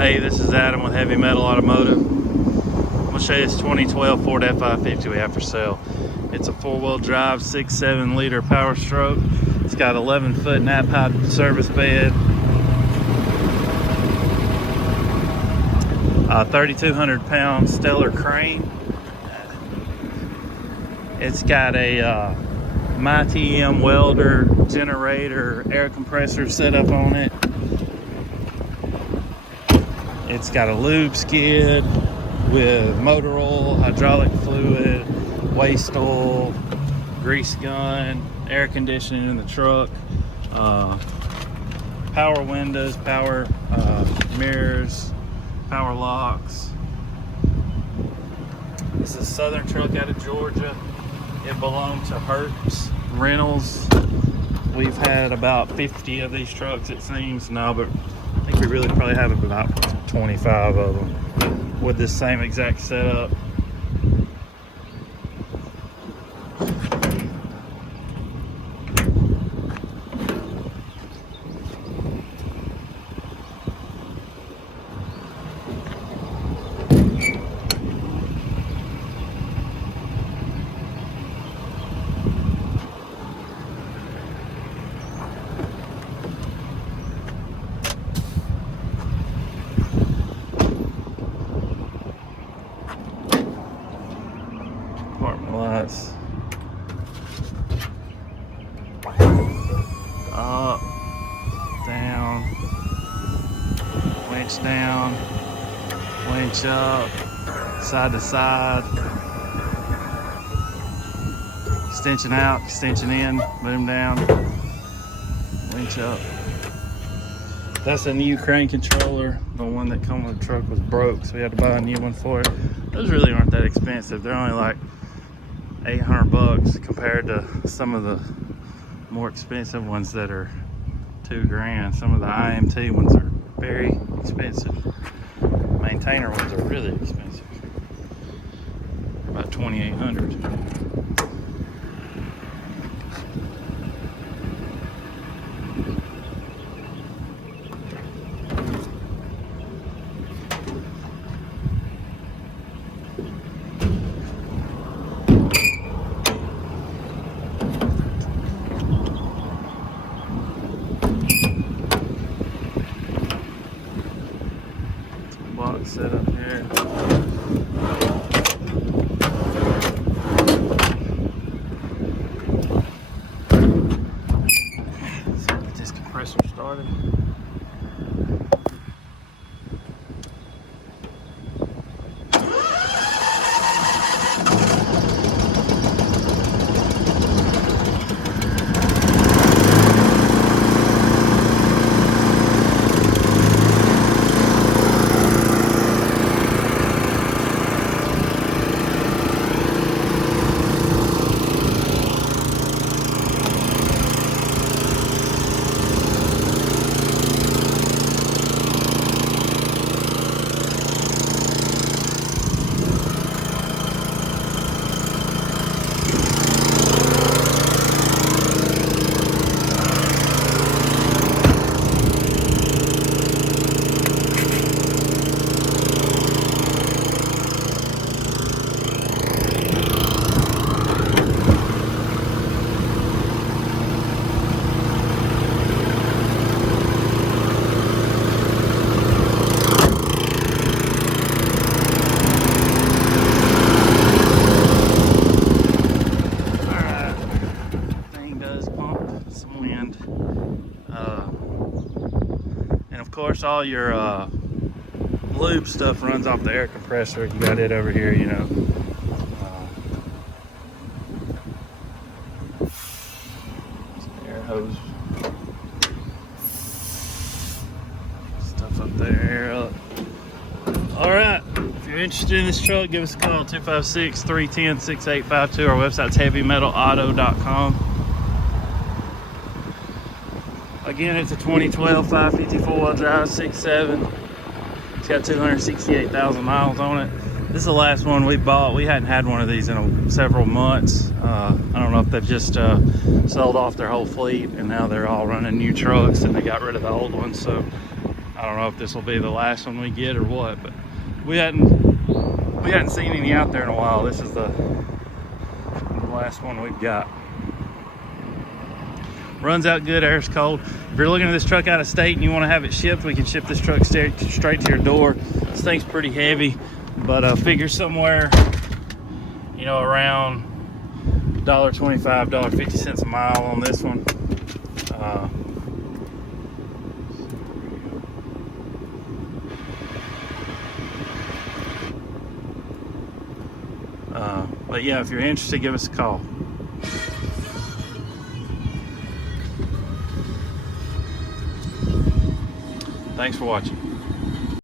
Hey, this is Adam with Heavy Metal Automotive. I'm going to show you this 2012 Ford F550 we have for sale. It's a four-wheel drive, 6.7 liter power stroke. It's got 11-foot nap height service bed, 3,200 pound Stellar crane. It's got a MyTM welder, generator, air compressor set up on it. It's got a lube skid with motor oil, hydraulic fluid, waste oil, grease gun, air conditioning in the truck, power windows, power mirrors, power locks. This is a Southern truck out of Georgia. It belonged to Hertz Rentals. We've had about 50 of these trucks, it seems. No, but I think we really probably have about 25 of them with this same exact setup. Apartment lights. Up, down, winch down, winch up, side to side, extension out, extension in, boom down, winch up. That's a new crane controller. The one that come with the truck was broke, so we had to buy a new one for it. Those really aren't that expensive. They're only like 800 bucks compared to some of the more expensive ones that are $2,000. Some of the IMT ones are very expensive. Maintainer ones are really expensive. About $2,800. Box set up here. Let's get this compressor started. And of course all your lube stuff runs off the air compressor. You got it over here, you know. Air hose stuff up there, air up. All right, if you're interested in this truck, give us a call, 256-310-6852. Our website's heavymetalauto.com. Again, it's a 2012 550 four-wheel drive, 6.7. It's got 268,000 miles on it. This is the last one we bought. We hadn't had one of these in several months. I don't know if they've just sold off their whole fleet and now they're all running new trucks and they got rid of the old ones. So I don't know if this will be the last one we get or what, but we hadn't seen any out there in a while. This is the last one we've got. Runs out good, air's cold. If you're looking at this truck out of state and you want to have it shipped, we can ship this truck straight to your door. This thing's pretty heavy, but figure somewhere, you know, around $1.25, $1.50 a mile on this one. But yeah, if you're interested, give us a call. Thanks for watching.